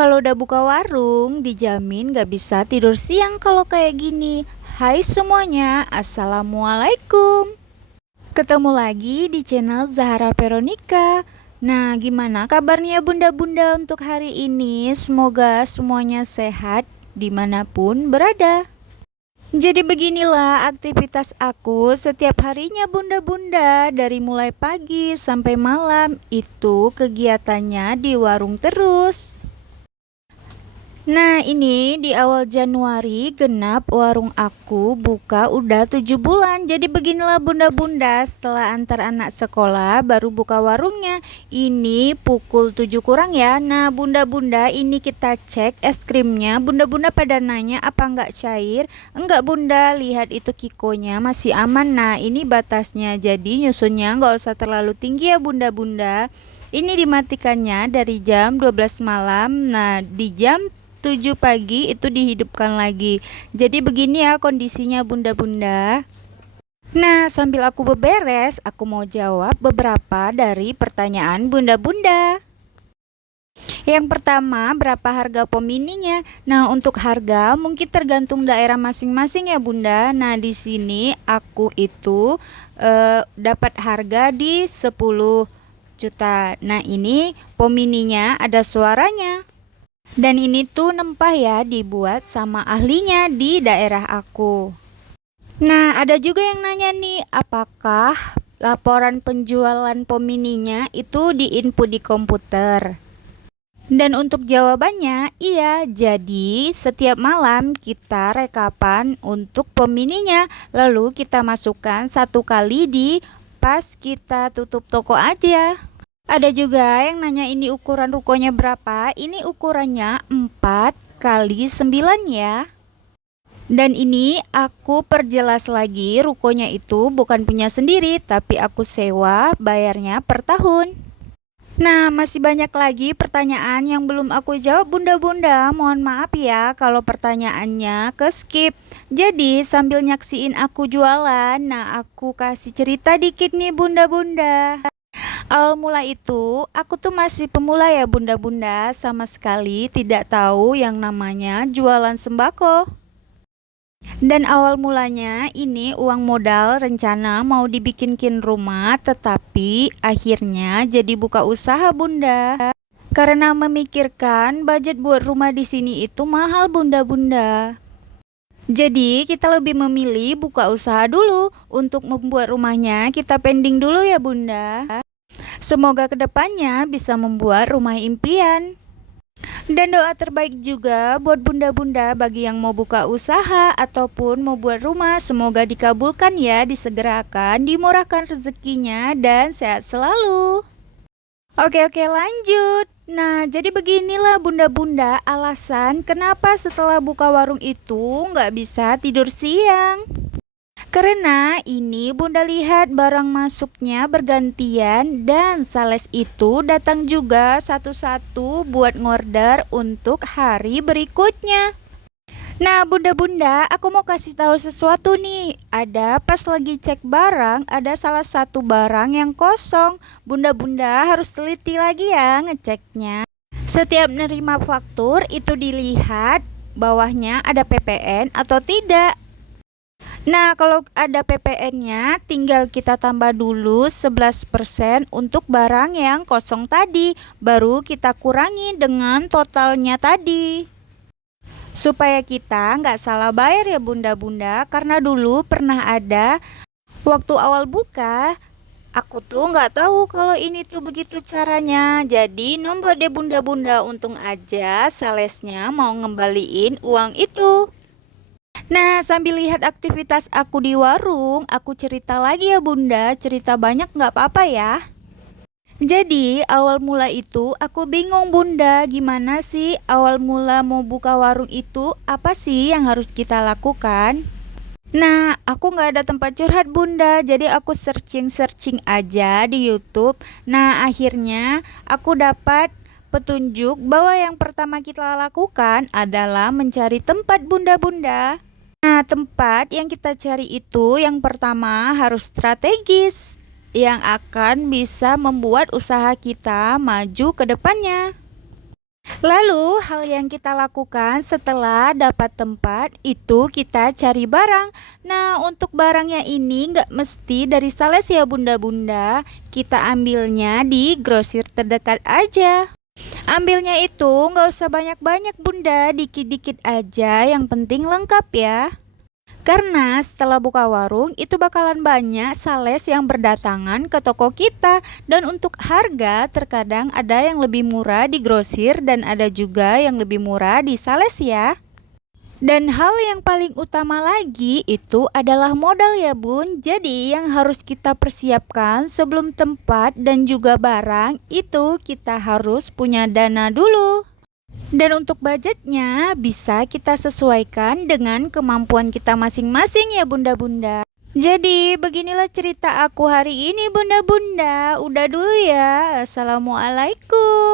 Kalau udah buka warung, dijamin gak bisa tidur siang kalau kayak gini. Hai semuanya, Assalamualaikum. Ketemu lagi di channel Zahra Veronica. Nah, gimana kabarnya bunda-bunda untuk hari ini? Semoga semuanya sehat dimanapun berada. Jadi beginilah aktivitas aku setiap harinya bunda-bunda, dari mulai pagi sampai malam itu kegiatannya di warung terus. Nah, ini di awal Januari genap warung aku buka udah 7 bulan. Jadi beginilah bunda-bunda, setelah antar anak sekolah baru buka warungnya. Ini pukul 7 kurang ya. Nah bunda-bunda, ini kita cek es krimnya. Bunda-bunda pada nanya apa enggak cair. Enggak bunda, lihat itu kikonya masih aman. Nah ini batasnya, jadi nyusunnya enggak usah terlalu tinggi ya bunda-bunda. Ini dimatikannya dari jam 12 malam. Nah di jam 7 pagi itu dihidupkan lagi. Jadi begini ya kondisinya bunda-bunda. Nah, sambil aku beberes, aku mau jawab beberapa dari pertanyaan bunda-bunda. Yang pertama, berapa harga pom mininya? Nah, untuk harga mungkin tergantung daerah masing-masing ya bunda. Nah, di sini aku itu dapat harga di 10 juta. Nah, ini pom mininya ada suaranya. Dan ini tuh nempah ya, dibuat sama ahlinya di daerah aku. Nah, ada juga yang nanya nih, apakah laporan penjualan pom mininya itu diinput di komputer? Dan untuk jawabannya, iya. Jadi setiap malam kita rekapan untuk pom mininya, lalu kita masukkan satu kali di pas kita tutup toko aja. Ada juga yang nanya ini ukuran rukonya berapa. Ini ukurannya 4 kali 9 ya. Dan ini aku perjelas lagi, rukonya itu bukan punya sendiri, tapi aku sewa, bayarnya per tahun. Nah, masih banyak lagi pertanyaan yang belum aku jawab bunda-bunda. Mohon maaf ya kalau pertanyaannya ke skip. Jadi sambil nyaksiin aku jualan, nah aku kasih cerita dikit nih bunda-bunda. Awal mula itu, aku tuh masih pemula ya bunda-bunda, sama sekali tidak tahu yang namanya jualan sembako. Dan awal mulanya ini uang modal rencana mau dibikinkin rumah, tetapi akhirnya jadi buka usaha bunda. Karena memikirkan budget buat rumah di sini itu mahal bunda-bunda. Jadi kita lebih memilih buka usaha dulu. Untuk membuat rumahnya kita pending dulu ya bunda. Semoga kedepannya bisa membuat rumah impian. Dan doa terbaik juga buat bunda-bunda bagi yang mau buka usaha ataupun mau buat rumah. Semoga dikabulkan ya, disegerakan, dimurahkan rezekinya, dan sehat selalu. Oke lanjut. Nah jadi beginilah bunda-bunda alasan kenapa setelah buka warung itu nggak bisa tidur siang. Karena ini bunda lihat barang masuknya bergantian dan sales itu datang juga satu-satu buat ngorder untuk hari berikutnya. Nah bunda-bunda, aku mau kasih tahu sesuatu nih. Ada pas lagi cek barang, ada salah satu barang yang kosong. Bunda-bunda harus teliti lagi ya ngeceknya. Setiap nerima faktur itu dilihat bawahnya ada PPN atau tidak. Nah, kalau ada PPN-nya, tinggal kita tambah dulu 11% untuk barang yang kosong tadi. Baru kita kurangi dengan totalnya tadi. Supaya kita nggak salah bayar ya bunda-bunda. Karena dulu pernah ada, waktu awal buka, aku tuh nggak tahu kalau ini tuh begitu caranya. Jadi nombor deh bunda-bunda, untung aja salesnya mau ngembaliin uang itu. Nah, sambil lihat aktivitas aku di warung, aku cerita lagi ya bunda, cerita banyak nggak apa-apa ya. Jadi, awal mula itu aku bingung bunda, gimana sih awal mula mau buka warung itu, apa sih yang harus kita lakukan? Nah, aku nggak ada tempat curhat bunda, jadi aku searching aja di YouTube. Nah, akhirnya aku dapat petunjuk bahwa yang pertama kita lakukan adalah mencari tempat bunda-bunda. Nah, tempat yang kita cari itu yang pertama harus strategis, yang akan bisa membuat usaha kita maju ke depannya. Lalu hal yang kita lakukan setelah dapat tempat itu kita cari barang. Nah, untuk barangnya ini nggak mesti dari sales ya bunda-bunda. Kita ambilnya di grosir terdekat aja. Ambilnya itu nggak usah banyak-banyak bunda, dikit-dikit aja, yang penting lengkap ya. Karena setelah buka warung itu bakalan banyak sales yang berdatangan ke toko kita. Dan untuk harga terkadang ada yang lebih murah di grosir dan ada juga yang lebih murah di sales ya. Dan hal yang paling utama lagi itu adalah modal ya bun. Jadi yang harus kita persiapkan sebelum tempat dan juga barang itu kita harus punya dana dulu. Dan untuk budgetnya bisa kita sesuaikan dengan kemampuan kita masing-masing ya bunda-bunda. Jadi beginilah cerita aku hari ini bunda-bunda. Udah dulu ya. Assalamualaikum.